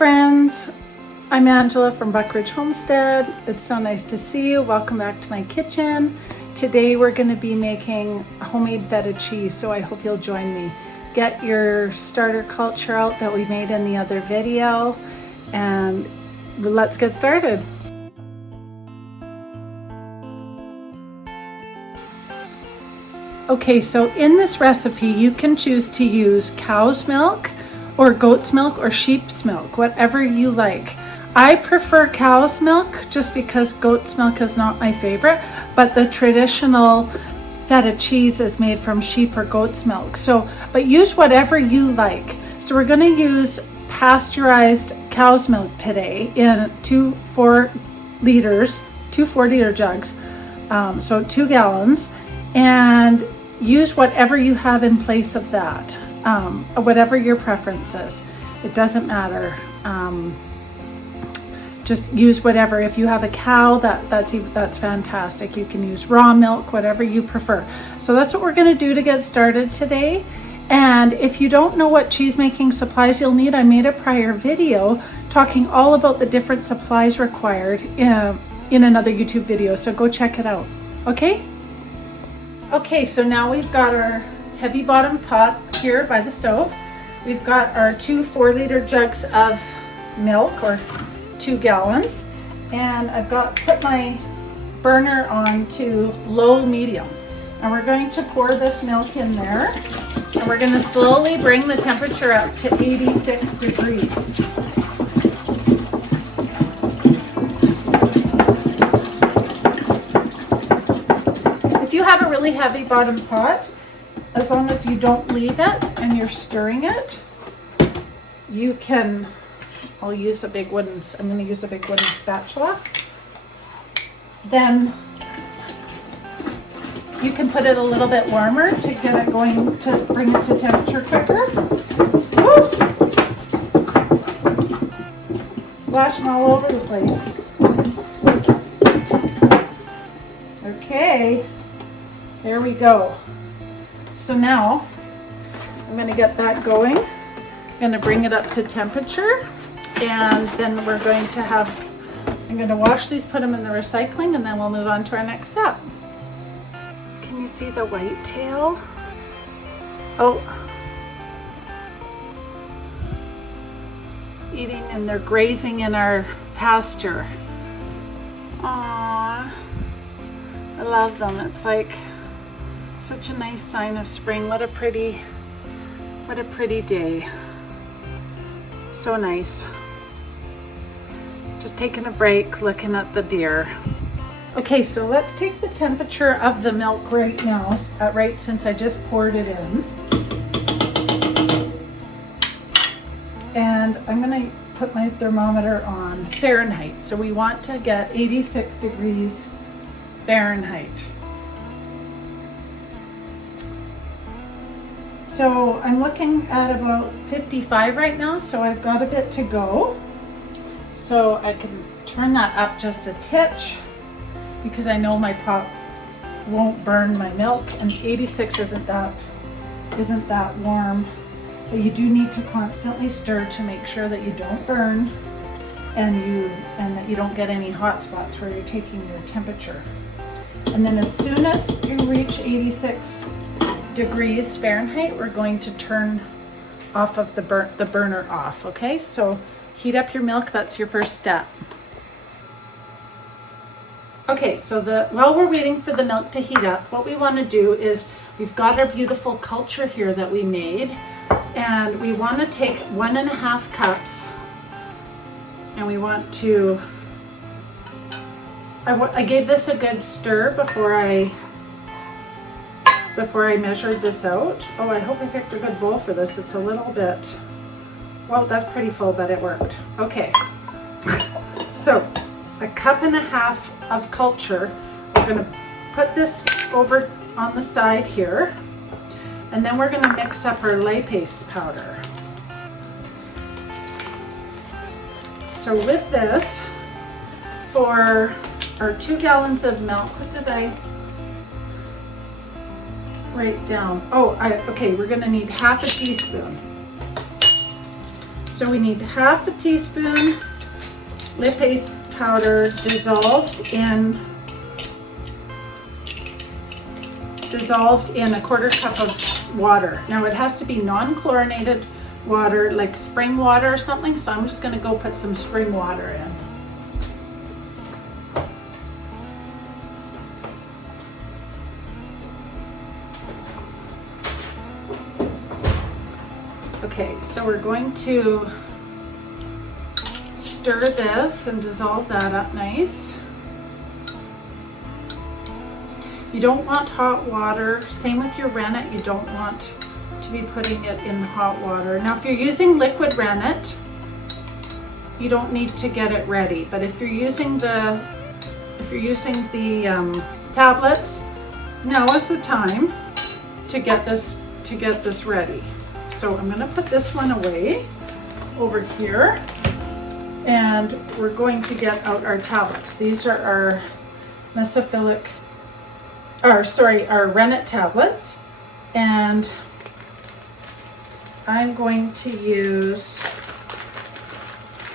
friends, I'm Angela from Buckridge Homestead. It's so nice to see you. Welcome back to my kitchen. Today we're going to be making homemade feta cheese, so I hope you'll join me. Get your starter culture out that we made in the other video, and let's get started. Okay, so in this recipe you can choose to use cow's milk or goat's milk or sheep's milk, whatever you like. I prefer cow's milk just because goat's milk is not my favorite, but the traditional feta cheese is made from sheep or goat's milk. So, but use whatever you like. So we're going to use pasteurized cow's milk today in two 4-liter jugs, so 2 gallons, and use whatever you have in place of that, whatever your preference is. It doesn't matter. Just use whatever. If you have a cow, that's fantastic. You can use raw milk, whatever you prefer. So that's what we're going to do to get started today. And if you don't know what cheese making supplies you'll need, I made a prior video talking all about the different supplies required in another YouTube video. So go check it out. Okay? Okay, so now we've got our heavy bottom pot here by the stove. We've got our 2 4-liter jugs of milk, or 2 gallons, and I've put my burner on to low medium, and we're going to pour this milk in there, and we're going to slowly bring the temperature up to 86 degrees. If you have a really heavy bottom pot, as long as you don't leave it and you're stirring it, you can, I'm going to use a big wooden spatula. Then you can put it a little bit warmer to get it going, to bring it to temperature quicker. Woo! Splashing all over the place. Okay, there we go. So now I'm going to get that going. I'm going to bring it up to temperature. And then we're going to I'm going to wash these, put them in the recycling, and then we'll move on to our next step. Can you see the white tail? Oh. Eating, and they're grazing in our pasture. Aww. I love them. It's like such a nice sign of spring. What a pretty day. So nice. Just taking a break, looking at the deer. Okay, so let's take the temperature of the milk right now, right since I just poured it in. And I'm going to put my thermometer on Fahrenheit. So we want to get 86 degrees Fahrenheit. So I'm looking at about 55 right now, so I've got a bit to go. So I can turn that up just a titch because I know my pot won't burn my milk, and 86 isn't that warm. But you do need to constantly stir to make sure that you don't burn and that you don't get any hot spots where you're taking your temperature. And then as soon as you reach 86 degrees Fahrenheit, we're going to turn off of the burner off. Okay, so heat up your milk. That's your first step. Okay, so while we're waiting for the milk to heat up, what we want to do is, we've got our beautiful culture here that we made, and we want to take 1.5 cups, and we want to, I gave this a good stir before I measured this out. Oh, I hope I picked a good bowl for this. It's a little bit, well, that's pretty full, but it worked. Okay, so 1.5 cups of culture. We're going to put this over on the side here, and then we're going to mix up our Lipase powder. So with this, for our 2 gallons of milk, what did I write down? Oh, okay, we're going to need 1/2 teaspoon. So we need half a teaspoon Lipase powder dissolved in a quarter cup of water. Now it has to be non-chlorinated water, like spring water or something, so I'm just going to go put some spring water in. Okay, so we're going to stir this and dissolve that up nice. You don't want hot water. Same with your rennet, you don't want to be putting it in hot water. Now if you're using liquid rennet, you don't need to get it ready, but if you're using the tablets, now is the time to get this ready. So I'm going to put this one away over here, and we're going to get out our tablets. These are our Mesophilic, our rennet tablets, and I'm going to use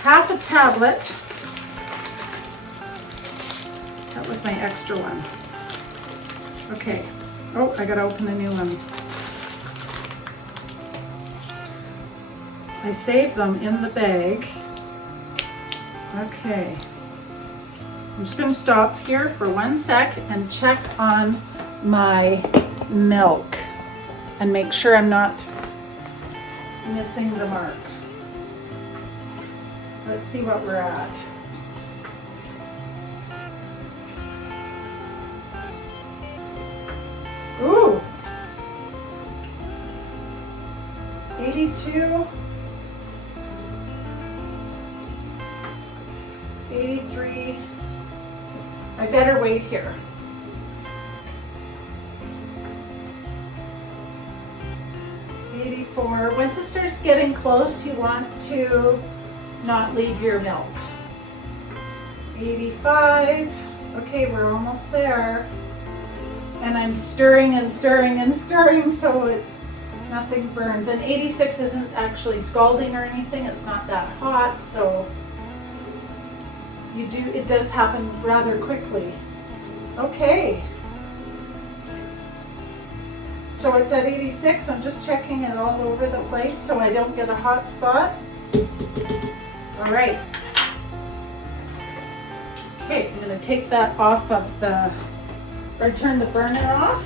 half a tablet. That was my extra one. Okay. Oh, I gotta open a new one. I saved them in the bag. Okay. I'm just going to stop here for 1 sec and check on my milk and make sure I'm not missing the mark. Let's see what we're at. Ooh! 82. 83. I better wait here. 84. Once it starts getting close, you want to not leave your milk. 85. Okay, we're almost there. And I'm stirring and stirring and stirring so nothing burns. And 86 isn't actually scalding or anything. It's not that hot, so it does happen rather quickly. Okay. So it's at 86. I'm just checking it all over the place so I don't get a hot spot. All right. Okay, I'm going to take that off of turn the burner off.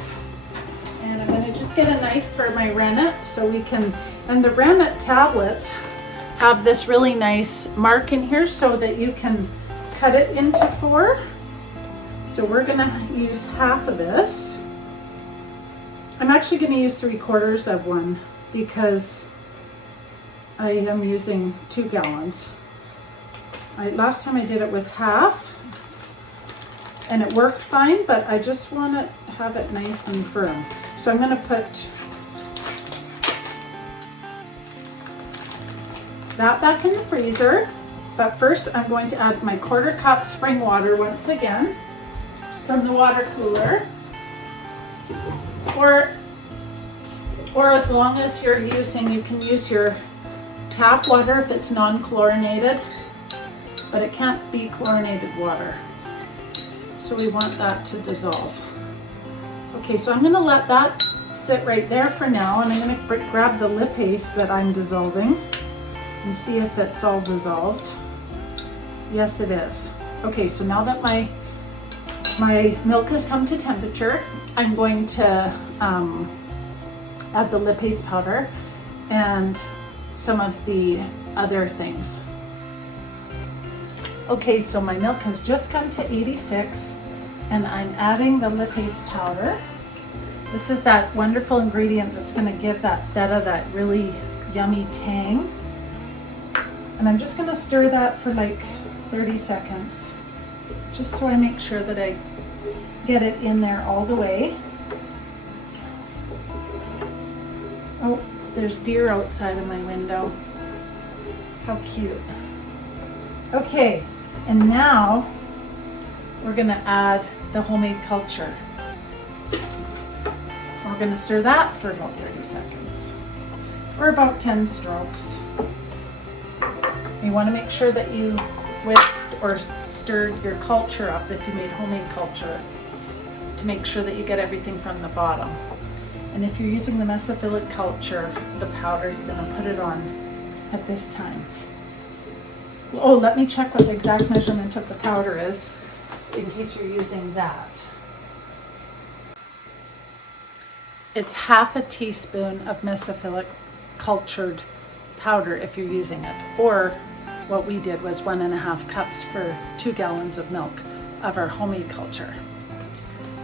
And I'm going to just get a knife for my rennet so we can, and the rennet tablets have this really nice mark in here so that you can cut it into 4. So we're going to use half of this. I'm actually going to use 3/4 of one because I am using 2 gallons. Last time I did it with half and it worked fine, but I just want to have it nice and firm. So I'm going to put that back in the freezer. But first I'm going to add my 1/4 cup spring water once again from the water cooler. Or as long as you're using, you can use your tap water if it's non-chlorinated, but it can't be chlorinated water. So we want that to dissolve. Okay, so I'm going to let that sit right there for now, and I'm going to grab the Lipase that I'm dissolving and see if it's all dissolved. Yes, it is. Okay, so now that my milk has come to temperature, I'm going to add the Lipase powder and some of the other things. Okay, so my milk has just come to 86 and I'm adding the Lipase powder. This is that wonderful ingredient that's going to give that feta that really yummy tang. And I'm just going to stir that for like 30 seconds, just so I make sure that I get it in there all the way. Oh, there's deer outside of my window. How cute. Okay, and now we're going to add the homemade culture. We're going to stir that for about 30 seconds, or about 10 strokes. You want to make sure that you whisked or stirred your culture up if you made homemade culture, to make sure that you get everything from the bottom. And if you're using the Mesophilic culture, the powder, you're going to put it on at this time. Oh, let me check what the exact measurement of the powder is in case you're using that. It's half a teaspoon of Mesophilic cultured powder if you're using it, or what we did was 1.5 cups for 2 gallons of milk of our homemade culture.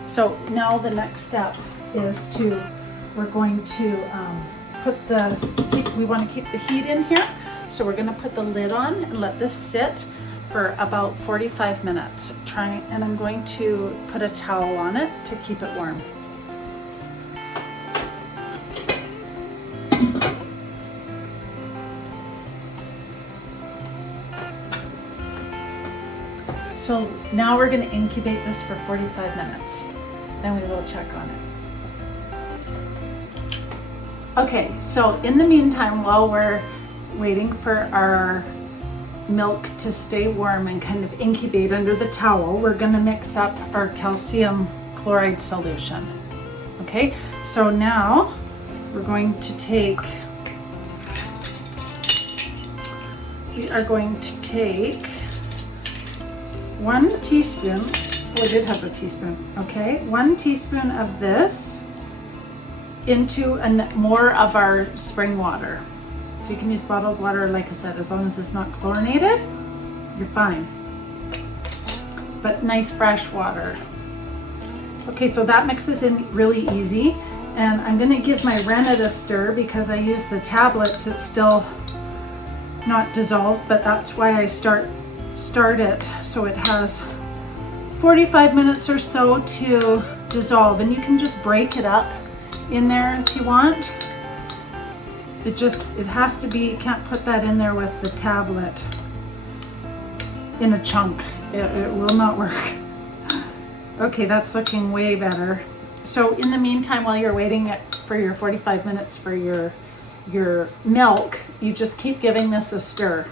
So now the next step is we're going to we want to keep the heat in here. So we're going to put the lid on and let this sit for about 45 minutes. And I'm going to put a towel on it to keep it warm. So now we're going to incubate this for 45 minutes. Then we will check on it. Okay, so in the meantime, while we're waiting for our milk to stay warm and kind of incubate under the towel, we're going to mix up our calcium chloride solution. Okay, so now we're going to take 1 teaspoon, oh, I did have a teaspoon, okay, 1 teaspoon of this into more of our spring water. So you can use bottled water, like I said, as long as it's not chlorinated, you're fine. But nice fresh water. Okay, so that mixes in really easy. And I'm gonna give my rennet a stir because I use the tablets. It's still not dissolved, but that's why I start it so it has 45 minutes or so to dissolve. And you can just break it up in there if you want. It has to be, you can't put that in there with the tablet in a chunk. It will not work. Okay, that's looking way better. So in the meantime, while you're waiting for your 45 minutes for your milk, you just keep giving this a stir.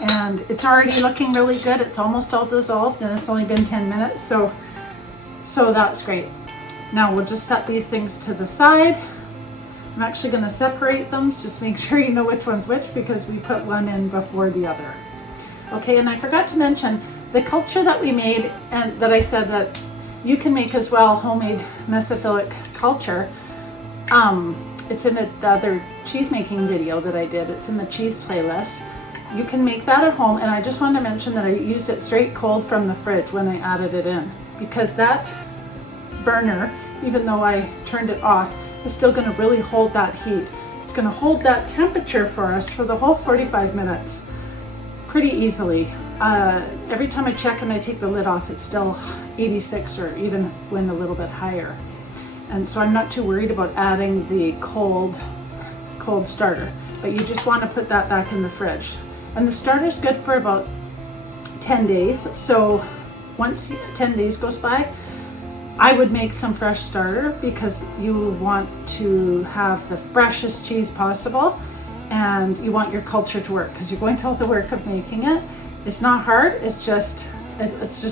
And it's already looking really good. It's almost all dissolved and it's only been 10 minutes. So that's great. Now we'll just set these things to the side. I'm actually going to separate them, so just make sure you know which one's which because we put one in before the other. Okay, and I forgot to mention the culture that we made and that I said that you can make as well, homemade Mesophilic culture. It's in the other cheese making video that I did. It's in the cheese playlist. You can make that at home, and I just wanted to mention that I used it straight cold from the fridge when I added it in, because that burner, even though I turned it off, is still going to really hold that heat. It's going to hold that temperature for us for the whole 45 minutes pretty easily. Every time I check and I take the lid off, it's still 86 or even went a little bit higher. And so I'm not too worried about adding the cold starter, but you just want to put that back in the fridge. And the starter's good for about 10 days. So once 10 days goes by, I would make some fresh starter because you want to have the freshest cheese possible and you want your culture to work because you're going to all the work of making it. It's not hard, it's just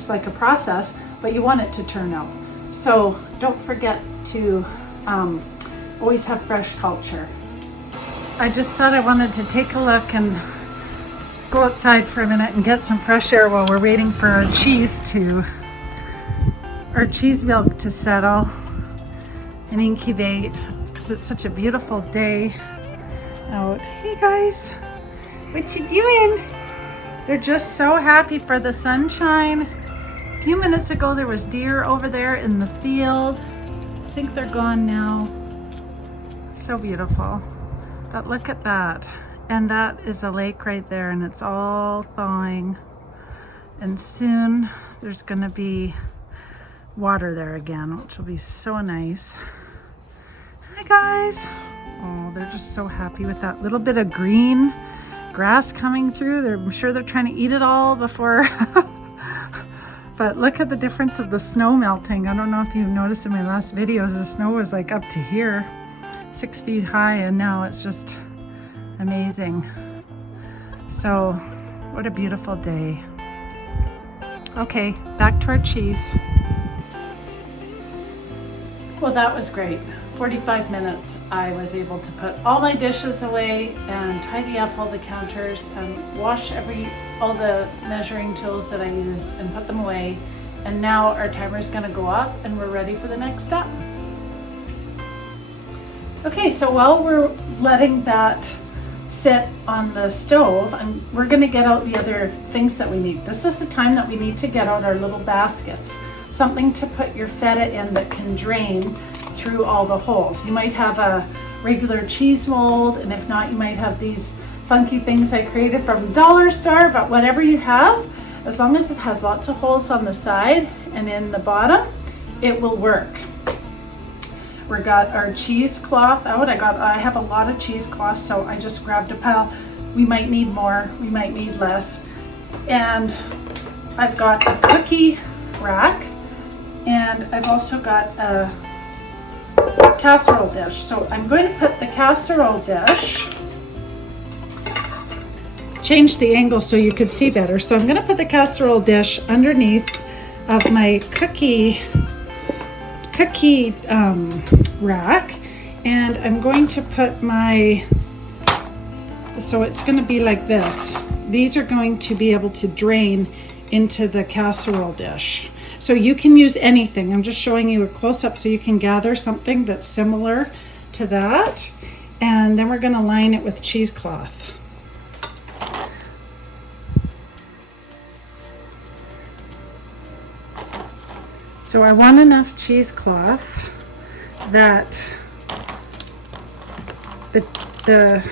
like a process, but you want it to turn out. So don't forget to always have fresh culture. I just thought I wanted to take a look and go outside for a minute and get some fresh air while we're waiting for our cheese milk to settle and incubate because it's such a beautiful day out. Hey guys, what you doing? They're just so happy for the sunshine. A few minutes ago there was deer over there in the field. I think they're gone now. So beautiful. But look at that. And that is a lake right there and it's all thawing. And soon there's gonna be water there again, which will be so nice. Hi guys. Oh, they're just so happy with that little bit of green grass coming through. I'm sure they're trying to eat it all before. But look at the difference of the snow melting. I don't know if you noticed in my last videos, the snow was like up to here, 6 feet high, and now it's just amazing. So what a beautiful day. Okay, back to our cheese. Well, that was great. 45 minutes I was able to put all my dishes away and tidy up all the counters and wash all the measuring tools that I used and put them away. And now our timer is going to go off and we're ready for the next step. Okay, so while we're letting that sit on the stove, we're going to get out the other things that we need. This is the time that we need to get out our little baskets, something to put your feta in that can drain through all the holes. You might have a regular cheese mold, and if not, you might have these funky things I created from Dollar Store, but whatever you have, as long as it has lots of holes on the side and in the bottom, it will work. We got our cheesecloth out. I have a lot of cheesecloth, so I just grabbed a pile. We might need more, we might need less. And I've got a cookie rack, and I've also got a casserole dish. So I'm going to put the casserole dish, change the angle so you could see better. So I'm going to put the casserole dish underneath of my cookie rack, and I'm going to put so it's going to be like this. These are going to be able to drain into the casserole dish. So you can use anything. I'm just showing you a close-up so you can gather something that's similar to that. And then we're going to line it with cheesecloth. So I want enough cheesecloth that the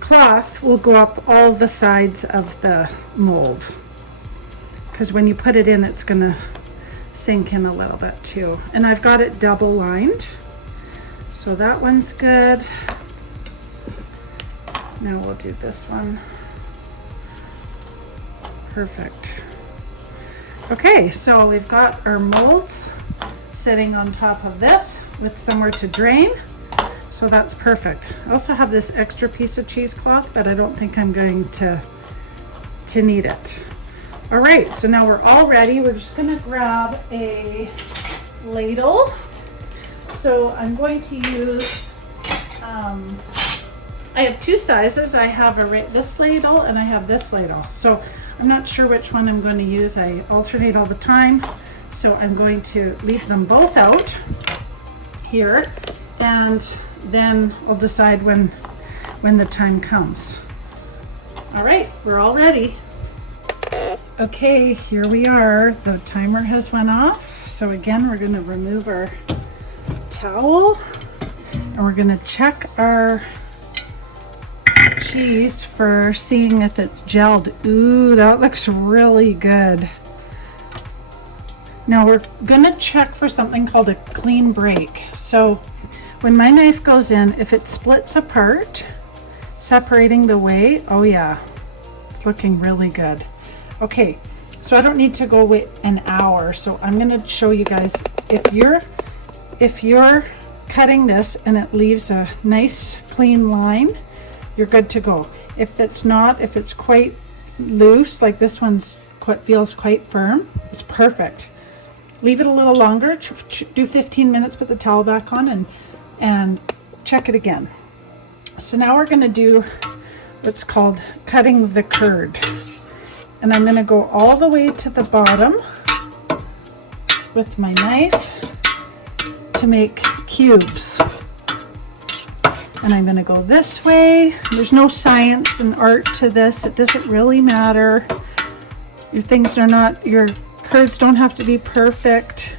cloth will go up all the sides of the mold, because when you put it in, it's going to sink in a little bit too. And I've got it double lined, so that one's good. Now we'll do this one. Perfect. Okay, so we've got our molds sitting on top of this with somewhere to drain. So that's perfect. I also have this extra piece of cheesecloth, but I don't think I'm going to need it. All right, so now we're all ready. We're just gonna grab a ladle. So I'm going to use, I have two sizes. I have this ladle and I have this ladle. So I'm not sure which one I'm going to use. I alternate all the time. So I'm going to leave them both out here, and then I'll decide when the time comes. All right, we're all ready. Okay, here we are. The timer has went off. So again, we're going to remove our towel and we're going to check our cheese for seeing if it's gelled. Ooh, that looks really good. Now we're gonna check for something called a clean break. So when my knife goes in, if it splits apart, separating the whey, oh yeah, it's looking really good. Okay, so I don't need to go wait an hour. So I'm gonna show you guys, if you're cutting this and it leaves a nice clean line, you're good to go. If it's not, if it's quite loose, like this one's feels quite firm, it's perfect. Leave it a little longer, do 15 minutes, put the towel back on and check it again. So now we're gonna do what's called cutting the curd. And I'm gonna go all the way to the bottom with my knife to make cubes. And I'm gonna go this way. There's no science and art to this. It doesn't really matter. Your curds don't have to be perfect.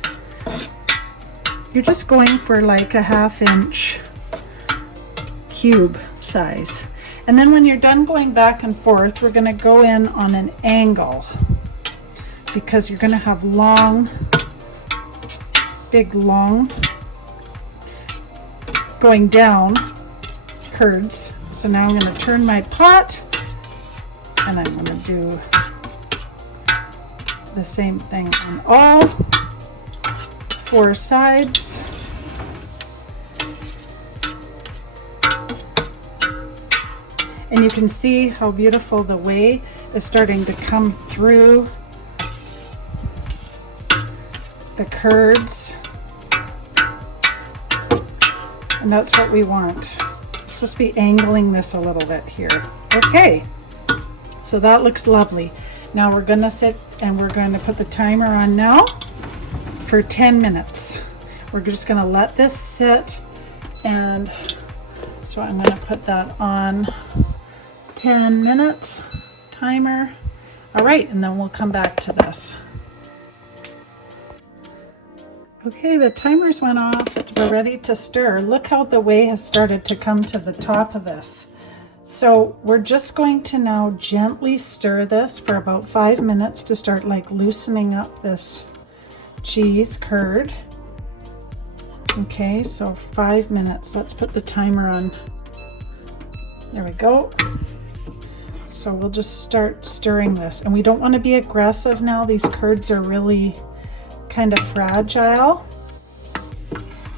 You're just going for like a 1/2 inch cube size. And then when you're done going back and forth, we're gonna go in on an angle, because you're gonna have big long going down curds. So now I'm going to turn my pot and I'm going to do the same thing on all 4 sides. And you can see how beautiful the whey is starting to come through the curds. And that's what we want. Let's just be angling this a little bit here. Okay, so that looks lovely. Now we're gonna sit and we're going to put the timer on now for 10 minutes. We're just gonna let this sit, and so I'm gonna put that on 10 minutes timer. All right, and then we'll come back to this. Okay, the timers went off. We're ready to stir. Look how the whey has started to come to the top of this. So we're just going to now gently stir this for about 5 minutes to start like loosening up this cheese curd. Okay, so 5 minutes. Let's put the timer on. There we go. So we'll just start stirring this. And we don't want to be aggressive now. These curds are really kind of fragile.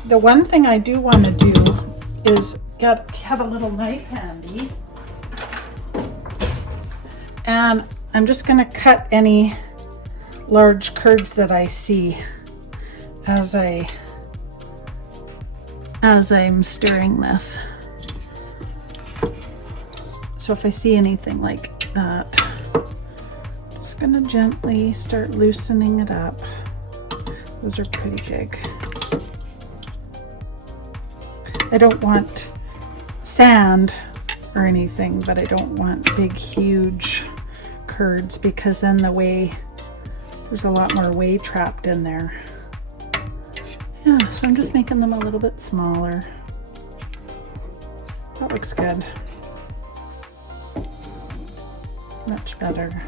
The one thing I do want to do is have a little knife handy, and I'm just going to cut any large curds that I see as I'm stirring this. So if I see anything like that, I'm just going to gently start loosening it up. Those are pretty big. I don't want sand or anything, but I don't want big, huge curds, because then there's a lot more whey trapped in there. Yeah, so I'm just making them a little bit smaller. That looks good. Much better.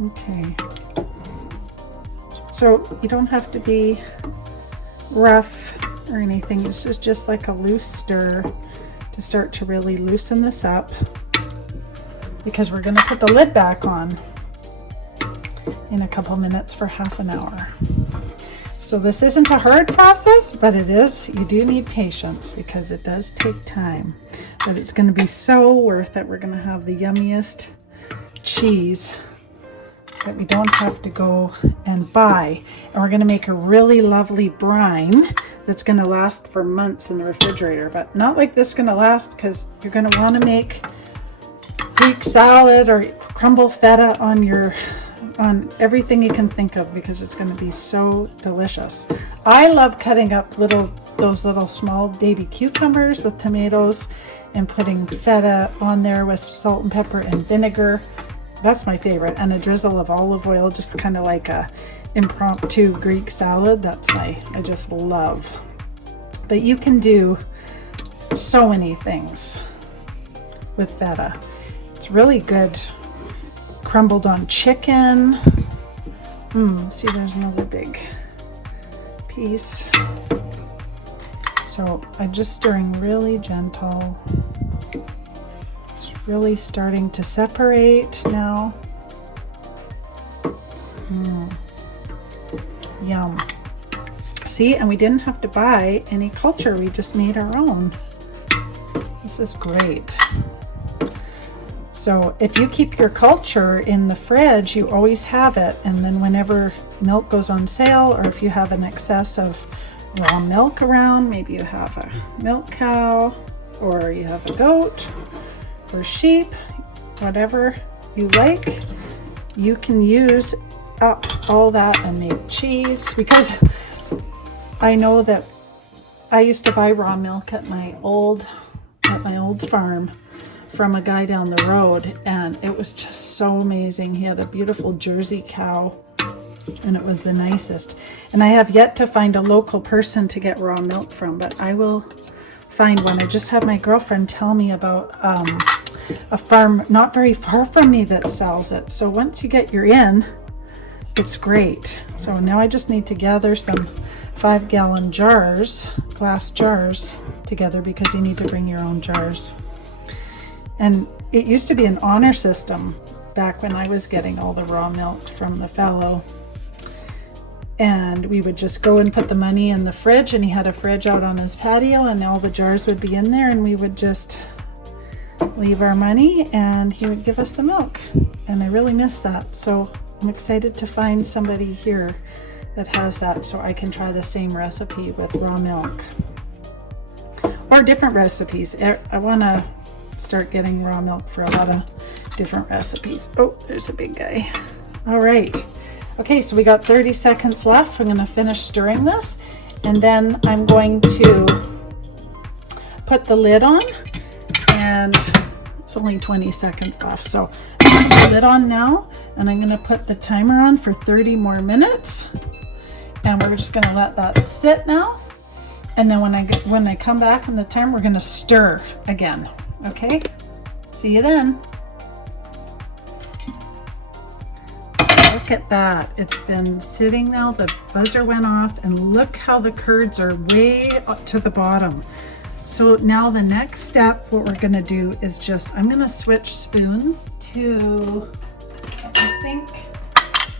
Okay, so you don't have to be rough or anything. This is just like a loose stir to start to really loosen this up, because we're going to put the lid back on in a couple minutes for half an hour. So this isn't a hard process, but it is. You do need patience because it does take time, but it's going to be so worth it. We're going to have the yummiest cheese that we don't have to go and buy, and we're going to make a really lovely brine that's going to last for months in the refrigerator, but not like this is going to last, because you're going to want to make Greek salad or crumble feta on everything you can think of, because it's going to be so delicious. I love cutting up those little small baby cucumbers with tomatoes and putting feta on there with salt and pepper and vinegar. That's my favorite, and a drizzle of olive oil, just kind of like a impromptu Greek salad. I just love. But you can do so many things with feta. It's really good crumbled on chicken. See, there's another big piece. So I'm just stirring really gentle. Really starting to separate now. Yum. See, and we didn't have to buy any culture. We just made our own. This is great. So if you keep your culture in the fridge, you always have it. And then whenever milk goes on sale, or if you have an excess of raw milk around, maybe you have a milk cow, or you have a goat, or sheep, whatever you like, you can use up all that and make cheese. Because I know that I used to buy raw milk at my old farm from a guy down the road, and it was just so amazing. He had a beautiful Jersey cow, and it was the nicest. And I have yet to find a local person to get raw milk from, but I will find one. I just had my girlfriend tell me about a farm not very far from me that sells it. So once you get your in, it's great. So now I just need to gather some 5-gallon jars, glass jars together, because you need to bring your own jars. And it used to be an honor system back when I was getting all the raw milk from the fellow. And we would just go and put the money in the fridge, and he had a fridge out on his patio, and all the jars would be in there, and we would just leave our money and he would give us the milk. And I really miss that. So I'm excited to find somebody here that has that so I can try the same recipe with raw milk. Or different recipes. I want to start getting raw milk for a lot of different recipes. Oh, there's a big guy. All right. Okay, so we got 30 seconds left. I'm going to finish stirring this, and then I'm going to put the lid on, and it's only 20 seconds left. So I'm going to put the lid on now, and I'm going to put the timer on for 30 more minutes, and we're just going to let that sit now. And then when I come back in the time, we're going to stir again. Okay, see you then. Look at that. It's been sitting now. The buzzer went off, and look how the curds are way up to the bottom. So now the next step, what we're going to do is I'm going to switch spoons to, I think,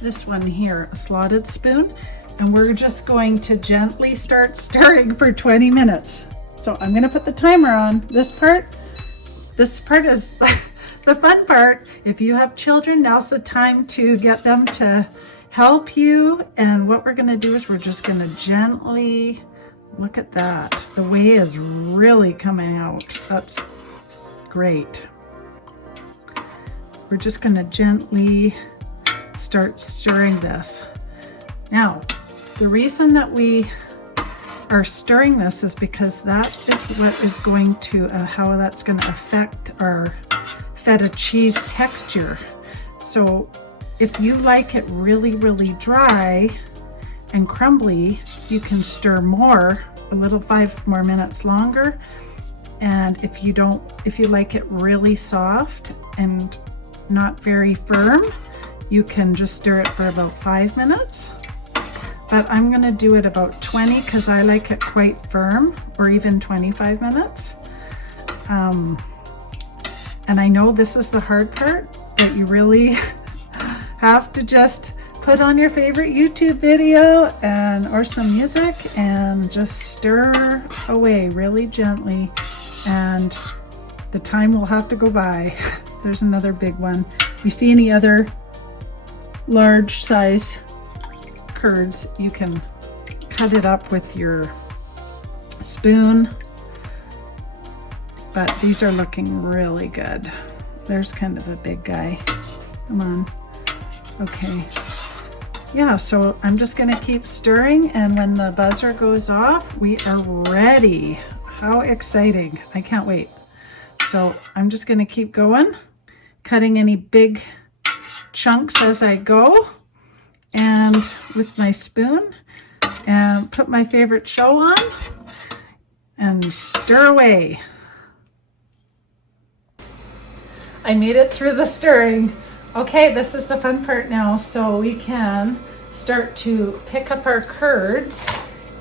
this one here, a slotted spoon. And we're just going to gently start stirring for 20 minutes. So I'm going to put the timer on. This part is the fun part. If you have children, now's the time to get them to help you. And what we're going to do is we're just going to gently, look at that. The whey is really coming out. That's great. We're just going to gently start stirring this. Now, the reason that we are stirring this is because that is what is going to, how that's going to affect our feta cheese texture. So if you like it really, really dry and crumbly, you can stir more, a little 5 more minutes longer. And if you like it really soft and not very firm, you can just stir it for about 5 minutes. But I'm going to do it about 20 because I like it quite firm, or even 25 minutes. And I know this is the hard part, but you really have to just put on your favorite YouTube video or some music and just stir away really gently, and the time will have to go by. There's another big one. If you see any other large size curds, you can cut it up with your spoon, but these are looking really good. There's kind of a big guy. Come on. Okay. Yeah, so I'm just going to keep stirring, and when the buzzer goes off, we are ready. How exciting. I can't wait. So I'm just going to keep going, cutting any big chunks as I go, and with my spoon, and put my favorite show on and stir away. I made it through the stirring. Okay, this is the fun part now. So we can start to pick up our curds.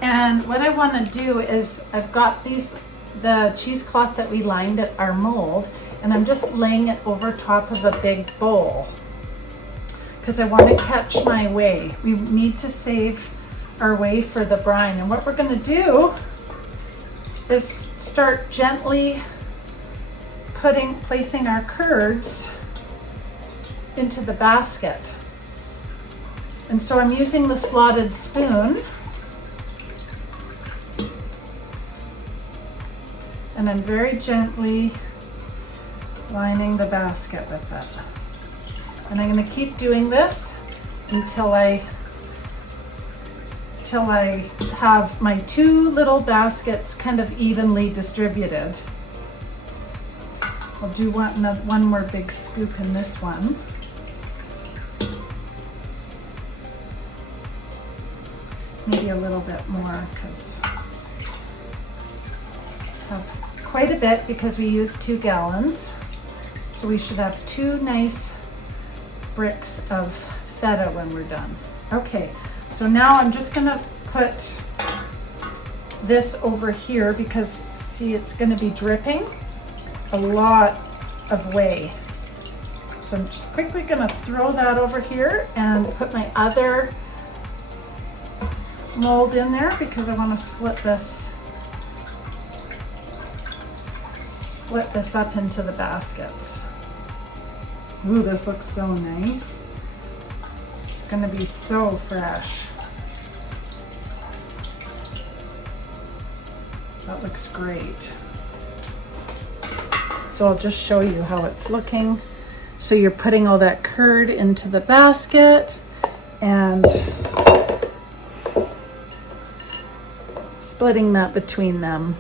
And what I want to do is I've got the cheesecloth that we lined at our mold, and I'm just laying it over top of a big bowl because I want to catch my whey. We need to save our whey for the brine. And what we're going to do is start gently placing our curds into the basket. And so I'm using the slotted spoon, and I'm very gently lining the basket with it. And I'm going to keep doing this until I have my 2 little baskets kind of evenly distributed. I'll do one more big scoop in this one. Maybe a little bit more because I have quite a bit because we use 2 gallons. So we should have 2 nice bricks of feta when we're done. Okay, so now I'm just gonna put this over here because see, it's gonna be dripping a lot of whey. So I'm just quickly gonna throw that over here and put my other mold in there because I want to split this up into the baskets. Ooh, this looks so nice. It's going to be so fresh. That looks great. So I'll just show you how it's looking. So you're putting all that curd into the basket and splitting that between them.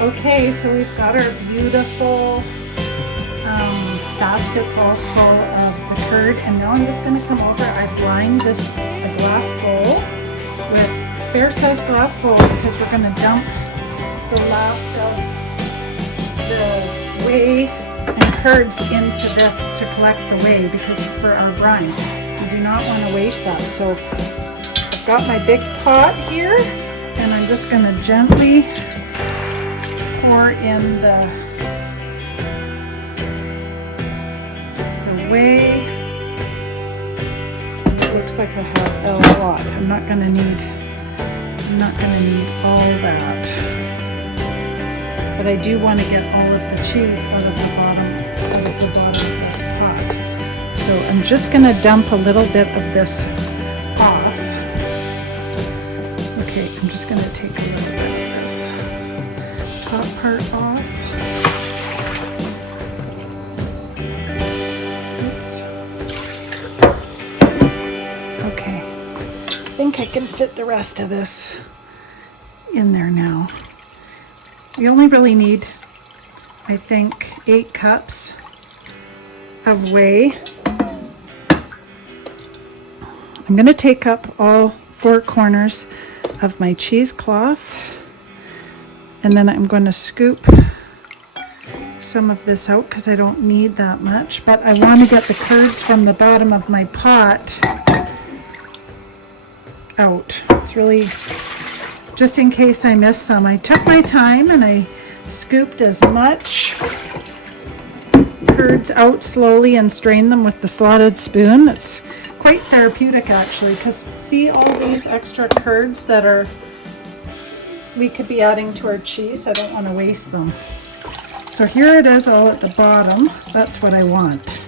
Okay, so we've got our beautiful baskets all full of the curd, and now I'm just going to come over. I've lined a glass bowl with fair-sized glass bowl because we're going to dump the last of the whey and curds into this to collect the whey because for our brine. We do not want to waste that. So I've got my big pot here, and I'm just going to gently pour in the whey. It looks like I have a lot. I'm not going to need all that, but I do want to get all of the cheese out of the bottom of this pot. So I'm just going to dump a little bit of this off. Okay, I'm just going to take a little bit of this top part off. Oops. Okay, I think I can fit the rest of this in there now. We only really need, I think, 8 cups of whey. I'm going to take up all 4 corners of my cheesecloth, and then I'm going to scoop some of this out because I don't need that much, but I want to get the curds from the bottom of my pot out. It's really just in case I miss some. I took my time and I scooped as much curds out slowly and strained them with the slotted spoon. It's quite therapeutic actually, because see all these extra curds that we could be adding to our cheese. I don't want to waste them. So here it is all at the bottom. That's what I want.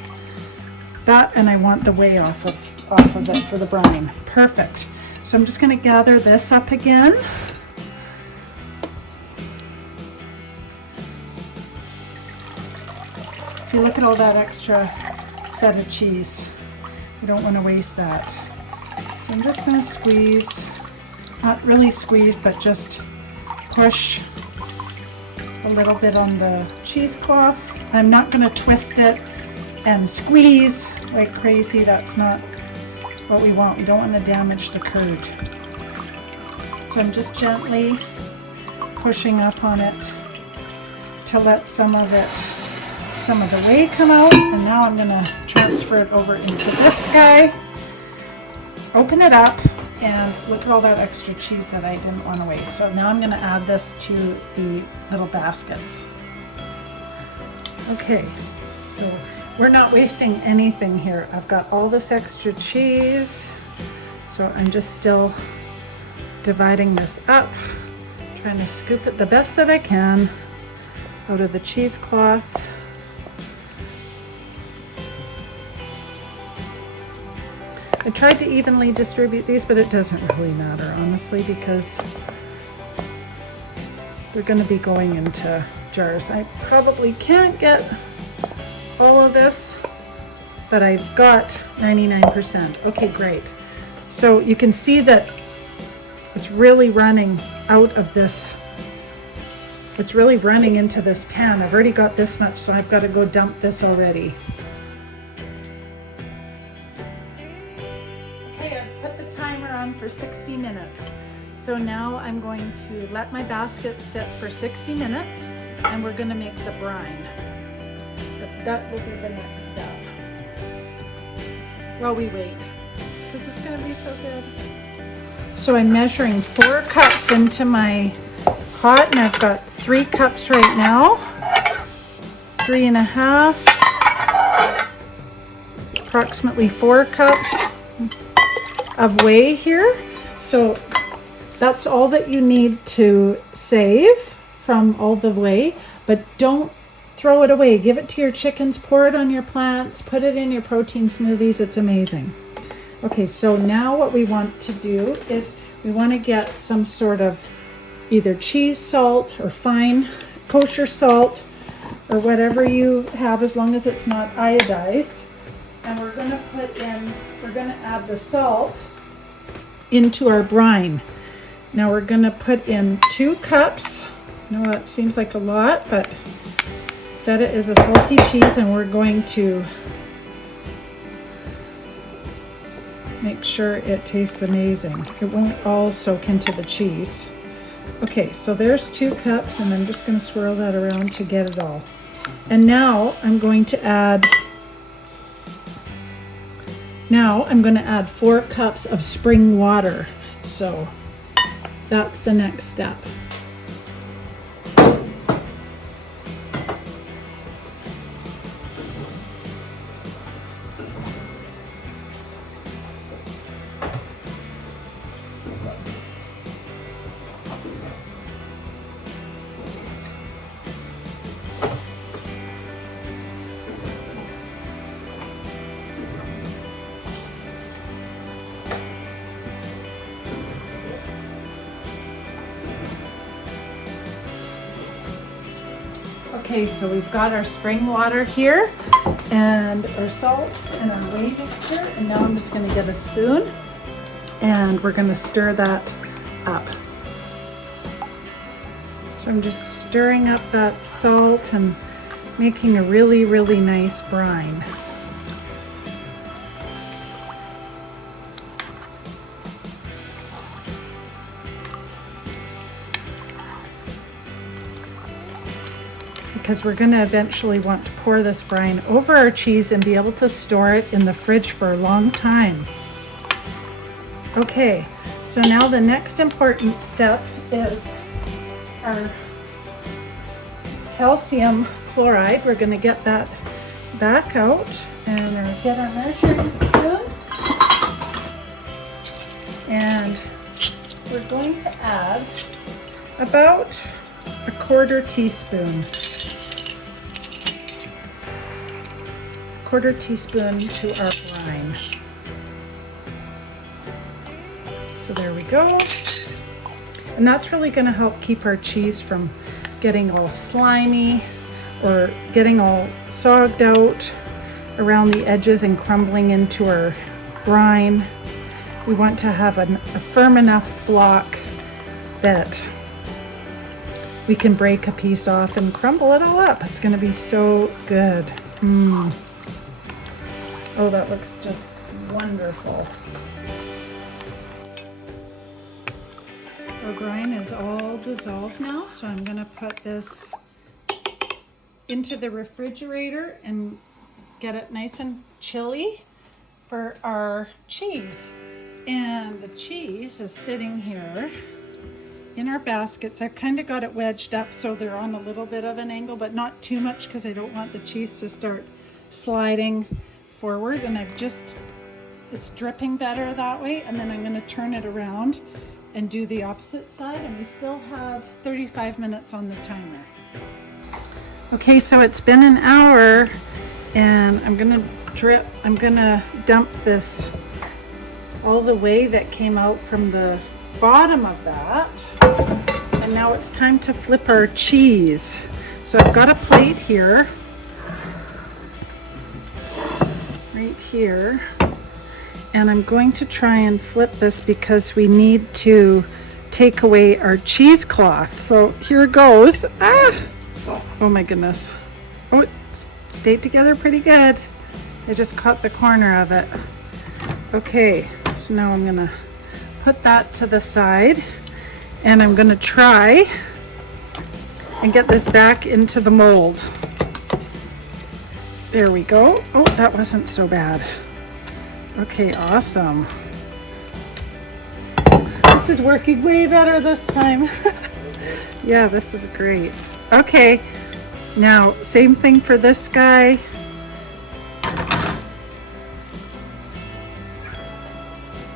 That, and I want the whey off of it for the brine. Perfect. So I'm just going to gather this up again. See, look at all that extra feta cheese. I don't want to waste that. So I'm just going to squeeze, not really squeeze, but just push a little bit on the cheesecloth. I'm not going to twist it and squeeze like crazy. That's not what we want. We don't want to damage the curd. So I'm just gently pushing up on it to let some of the whey come out. And now I'm going to transfer it over into this guy. Open it up, and look at all that extra cheese that I didn't want to waste. So now I'm going to add this to the little baskets. Okay, so we're not wasting anything here. I've got all this extra cheese, so I'm just still dividing this up, trying to scoop it the best that I can out of the cheesecloth. I tried to evenly distribute these, but it doesn't really matter, honestly, because they're going to be going into jars. I probably can't get all of this, but I've got 99%. Okay, great. So you can see that it's really running out of this. It's really running into this pan. I've already got this much, so I've got to go dump this already. Okay, I've put the timer on for 60 minutes. So now I'm going to let my basket sit for 60 minutes, and we're going to make the brine. That will be the next step while we wait, because it's going to be so good. So I'm measuring 4 cups into my pot, and I've got 3 cups right now, 3.5, approximately 4 cups of whey here. So that's all that you need to save from all the whey, but don't throw it away. Give it to your chickens, pour it on your plants, put it in your protein smoothies. It's amazing. Okay, so now what we want to do is we want to get some sort of either cheese salt or fine kosher salt or whatever you have, as long as it's not iodized. And we're going to add the salt into our brine. Now we're going to put in 2 cups. I know that seems like a lot, but feta is a salty cheese, and we're going to make sure it tastes amazing. It won't all soak into the cheese. Okay, so there's 2 cups, and I'm just going to swirl that around to get it all. And now I'm going to add 4 cups of spring water. So that's the next step. Okay, so we've got our spring water here and our salt and our whey mixture, and now I'm just going to get a spoon and we're going to stir that up. So I'm just stirring up that salt and making a really, really nice brine. Because we're going to eventually want to pour this brine over our cheese and be able to store it in the fridge for a long time. Okay, so now the next important step is our calcium chloride. We're going to get that back out and get our measuring spoon. And we're going to add about a 1/4 teaspoon. 1/4 teaspoon to our brine. So there we go. And that's really going to help keep our cheese from getting all slimy or getting all sogged out around the edges and crumbling into our brine. We want to have a firm enough block that we can break a piece off and crumble it all up. It's gonna be so good. Oh, that looks just wonderful. Our brine is all dissolved now, so I'm gonna put this into the refrigerator and get it nice and chilly for our cheese. And the cheese is sitting here in our baskets. I've kind of got it wedged up so they're on a little bit of an angle, but not too much because I don't want the cheese to start sliding forward. And it's dripping better that way. And then I'm going to turn it around and do the opposite side. And we still have 35 minutes on the timer. Okay, so it's been an hour and I'm going to dump this all the way that came out from the bottom of that. And now it's time to flip our cheese. So I've got a plate here, right here, and I'm going to try and flip this because we need to take away our cheesecloth. So here goes. Oh my goodness. Oh, it stayed together pretty good. I just caught the corner of it. Okay, so now I'm gonna put that to the side and I'm gonna try and get this back into the mold. There we go. Oh, that wasn't so bad. Okay, awesome. This is working way better this time. Yeah, this is great. Okay, now same thing for this guy.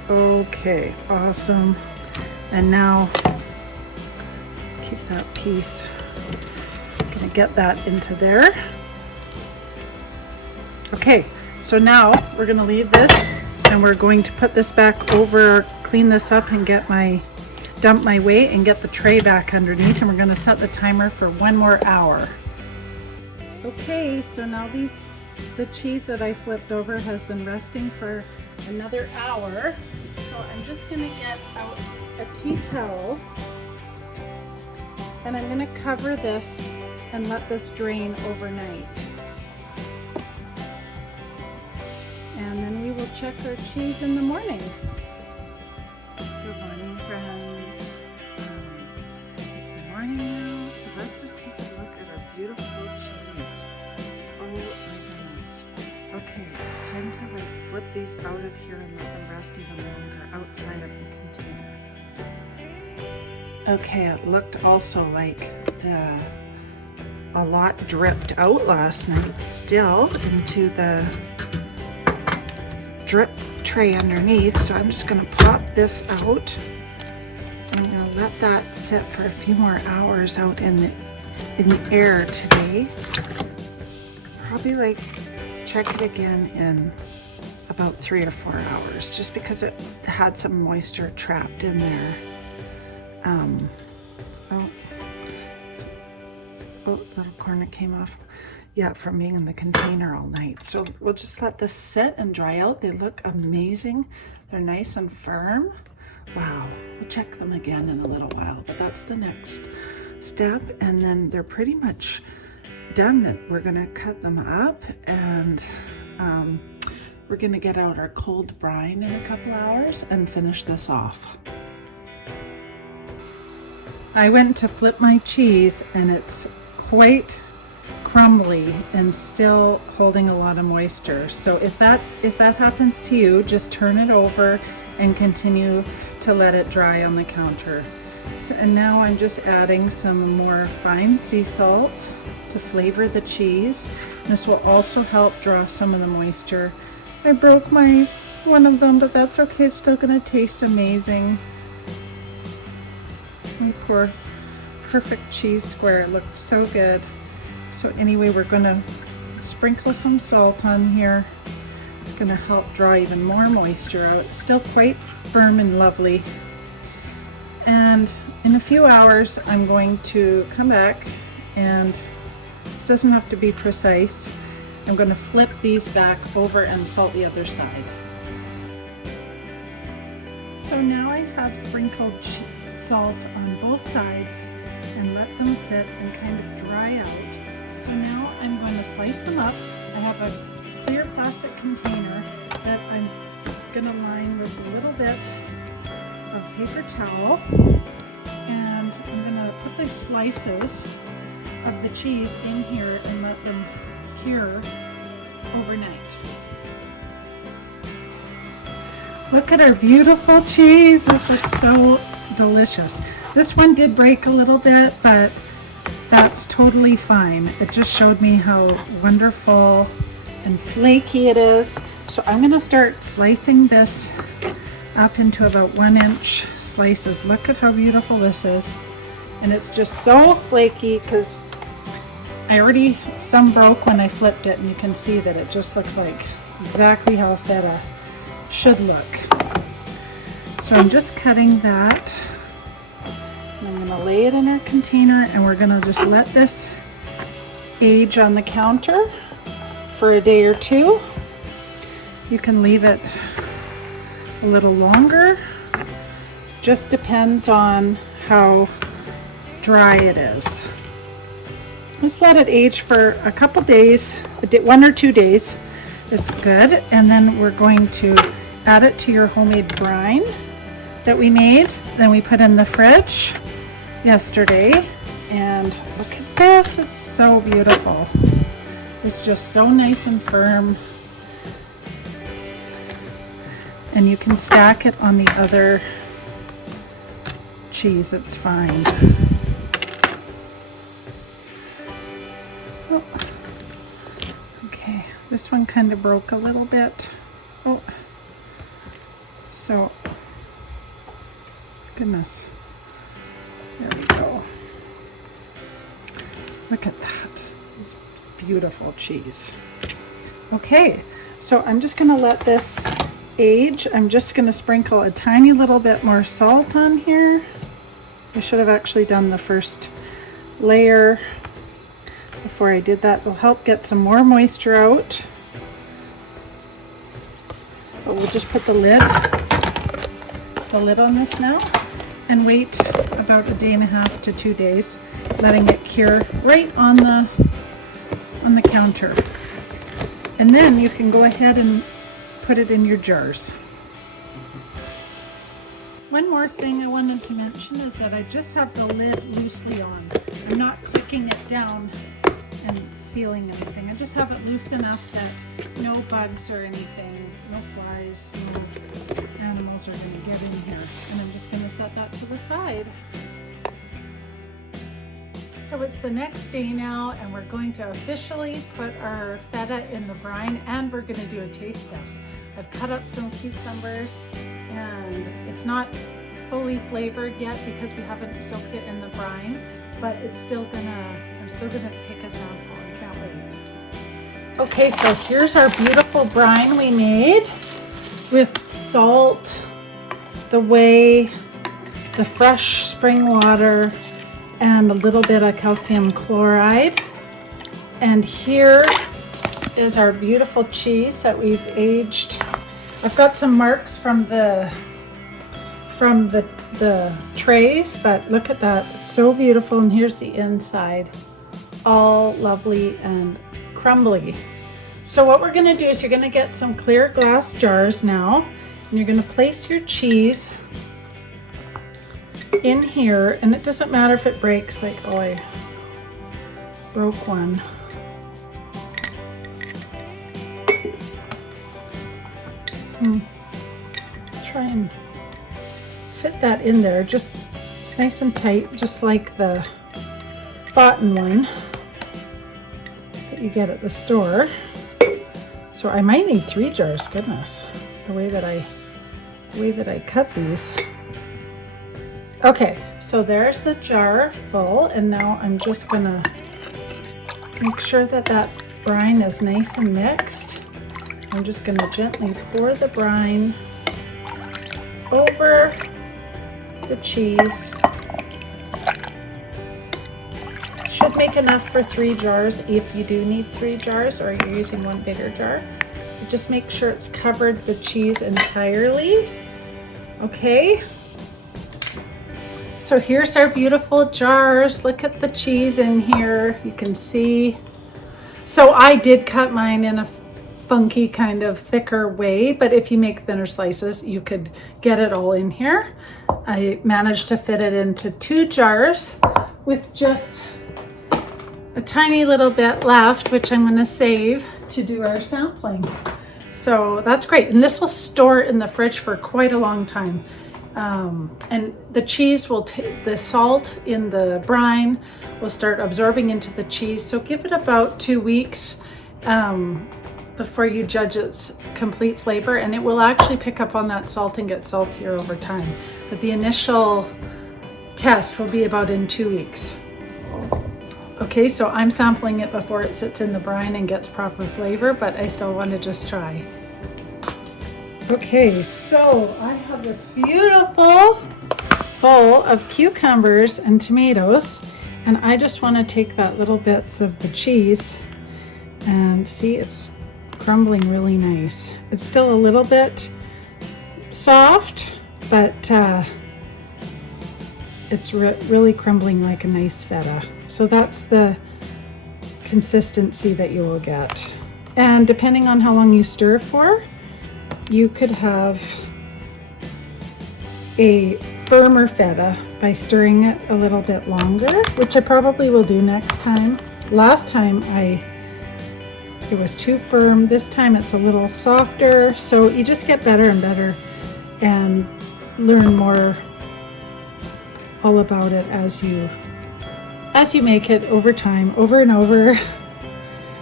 Okay, awesome. And now keep that piece. I'm gonna get that into there. Okay, so now we're gonna leave this and we're going to put this back over, clean this up and dump my whey and get the tray back underneath, and we're gonna set the timer for 1 more hour. Okay, so now the cheese that I flipped over has been resting for another hour. So I'm just gonna get out a tea towel and I'm gonna cover this and let this drain overnight. And then we will check our cheese in the morning. Good morning, friends. It's the morning now, so let's just take a look at our beautiful cheese. Oh my goodness. Okay, it's time to flip these out of here and let them rest even longer outside of the container. Okay, it looked also like a lot dripped out last night still into the drip tray underneath, so I'm just going to pop this out and I'm going to let that sit for a few more hours out in the air today. Probably check it again in about 3 or 4 hours, just because it had some moisture trapped in there. Oh, little corner came off. Yeah, from being in the container all night. So we'll just let this sit and dry out. They look amazing. They're nice and firm. Wow, we'll check them again in a little while, but that's the next step. And then they're pretty much done. We're gonna cut them up and we're gonna get out our cold brine in a couple hours and finish this off. I went to flip my cheese and it's quite crumbly and still holding a lot of moisture. So if that happens to you, just turn it over and continue to let it dry on the counter. So, and now I'm just adding some more fine sea salt to flavor the cheese. This will also help draw some of the moisture. I broke one of them, but that's okay. It's still gonna taste amazing. My poor perfect cheese square, it looked so good. So anyway, we're gonna sprinkle some salt on here. It's gonna help draw even more moisture out. It's still quite firm and lovely. And in a few hours, I'm going to come back, and this doesn't have to be precise. I'm gonna flip these back over and salt the other side. So now I have sprinkled salt on both sides, and let them sit and kind of dry out. So now I'm going to slice them up. I have a clear plastic container that I'm going to line with a little bit of paper towel, and I'm going to put the slices of the cheese in here and let them cure overnight. Look at our beautiful cheese. This looks so delicious. This one did break a little bit, but that's totally fine. It just showed me how wonderful and flaky it is. So I'm going to start slicing this up into about 1-inch slices. Look at how beautiful this is. And it's just so flaky because some broke when I flipped it, and you can see that it just looks like exactly how feta should look. So I'm just cutting that. And I'm going to lay it in our container, and we're going to just let this age on the counter for a day or two. You can leave it a little longer. Just depends on how dry it is. Let's let it age for a couple days, 1 or 2 days is good. And then we're going to add it to your homemade brine that we made. Then we put in the fridge yesterday. And look at this, it's so beautiful. It's just so nice and firm. And you can stack it on the other cheese, it's fine. Oh. Okay, this one kind of broke a little bit. Oh, so, goodness, there we go. Look at that, it's beautiful cheese. Okay, so I'm just gonna let this age. I'm just gonna sprinkle a tiny little bit more salt on here. I should have actually done the first layer before I did that. It'll help get some more moisture out. But we'll just put the lid on this now and wait about 1.5 to 2 days, letting it cure right on the counter. And then you can go ahead and put it in your jars. One more thing I wanted to mention is that I just have the lid loosely on. I'm not clicking it down and sealing anything. I just have it loose enough that no bugs or anything, no flies, no animals are going to get in here. And I'm just going to set that to the side. So it's the next day now, and we're going to officially put our feta in the brine, and we're going to do a taste test. I've cut up some cucumbers, and it's not fully flavored yet because we haven't soaked it in the brine, but I'm still gonna take a sample. I can't wait. Okay, so here's our beautiful brine we made with salt, the whey, the fresh spring water, and a little bit of calcium chloride. And here is our beautiful cheese that we've aged. I've got some marks from the trays, but look at that, it's so beautiful. And here's the inside, all lovely and crumbly. So what we're gonna do is you're gonna get some clear glass jars now, and you're gonna place your cheese in here, and it doesn't matter if it breaks, like, oh, I broke one. Try and fit that in there. Just, it's nice and tight, just like the bottom one that you get at the store. So I might need 3 jars, goodness, the way that I cut these. Okay, so there's the jar full, and now I'm just gonna make sure that that brine is nice and mixed. I'm just gonna gently pour the brine over the cheese. Should make enough for 3 jars if you do need 3 jars or you're using one bigger jar. But just make sure it's covered the cheese entirely. Okay. So here's our beautiful jars. Look at the cheese in here. You can see. So I did cut mine in a funky kind of thicker way, but if you make thinner slices, you could get it all in here. I managed to fit it into 2 jars with just a tiny little bit left, which I'm going to save to do our sampling. So that's great. And this will store in the fridge for quite a long time. And the cheese will the salt in the brine will start absorbing into the cheese. So give it about 2 weeks before you judge its complete flavor, and it will actually pick up on that salt and get saltier over time. But the initial test will be about in 2 weeks. Okay, so I'm sampling it before it sits in the brine and gets proper flavor, but I still want to just try. Okay, so I have this beautiful bowl of cucumbers and tomatoes, and I just want to take that little bits of the cheese and see, it's crumbling really nice. It's still a little bit soft, but it's really crumbling like a nice feta. So that's the consistency that you will get. And depending on how long you stir for, you could have a firmer feta by stirring it a little bit longer, which I probably will do next time. Last time it was too firm. This time it's a little softer. So you just get better and better and learn more all about it as you make it over time, over and over.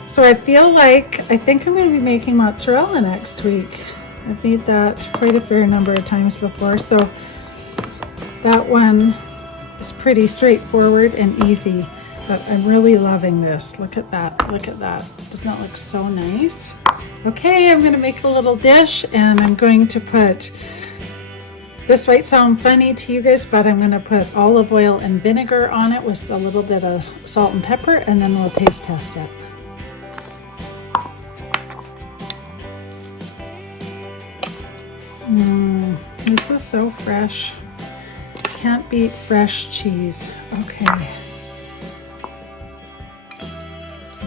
So I think I'm going to be making mozzarella next week. I've made that quite a fair number of times before, so that one is pretty straightforward and easy, but I'm really loving this. Look at that, look at that. Doesn't that look so nice? Okay, I'm going to make a little dish, and I'm going to put, this might sound funny to you guys, but I'm going to put olive oil and vinegar on it with a little bit of salt and pepper, and then we'll taste test it. This is so fresh. Can't beat fresh cheese. Okay. So,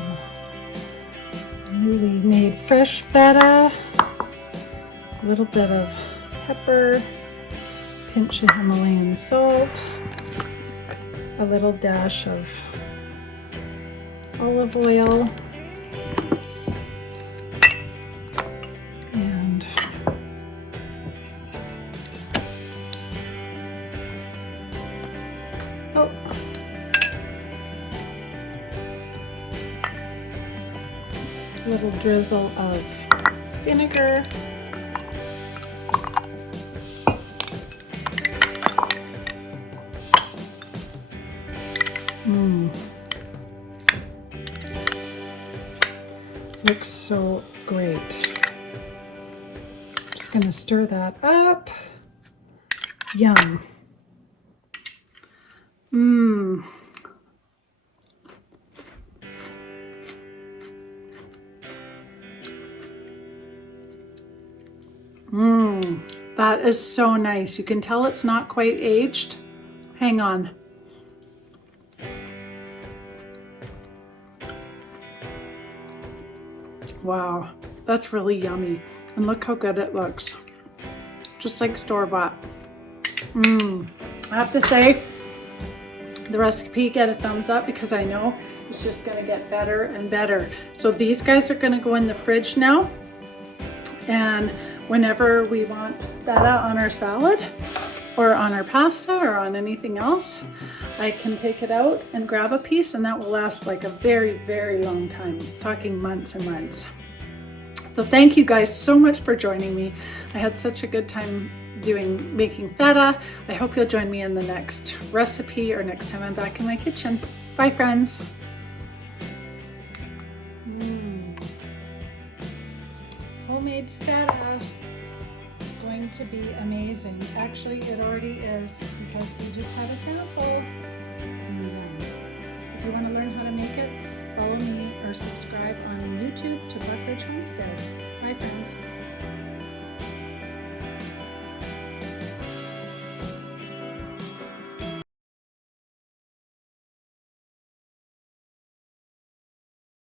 newly made fresh feta, a little bit of pepper, pinch of Himalayan salt, a little dash of olive oil, and a little drizzle of vinegar. Looks so great. Just gonna stir that up. Yum. That is so nice. You can tell it's not quite aged. Hang on. Wow, that's really yummy. And look how good it looks. Just like store-bought. I have to say, the recipe, get a thumbs up, because I know it's just gonna get better and better. So these guys are gonna go in the fridge now. And whenever we want feta on our salad or on our pasta or on anything else, I can take it out and grab a piece, and that will last like a very, very long time, talking months and months. So thank you guys so much for joining me. I had such a good time making feta. I hope you'll join me in the next recipe or next time I'm back in my kitchen. Bye, friends. Homemade feta. It's going to be amazing. Actually, it already is, because we just had a sample. If you want to learn how to make it, follow me or subscribe on YouTube to Buckridge Homestead. Bye, friends.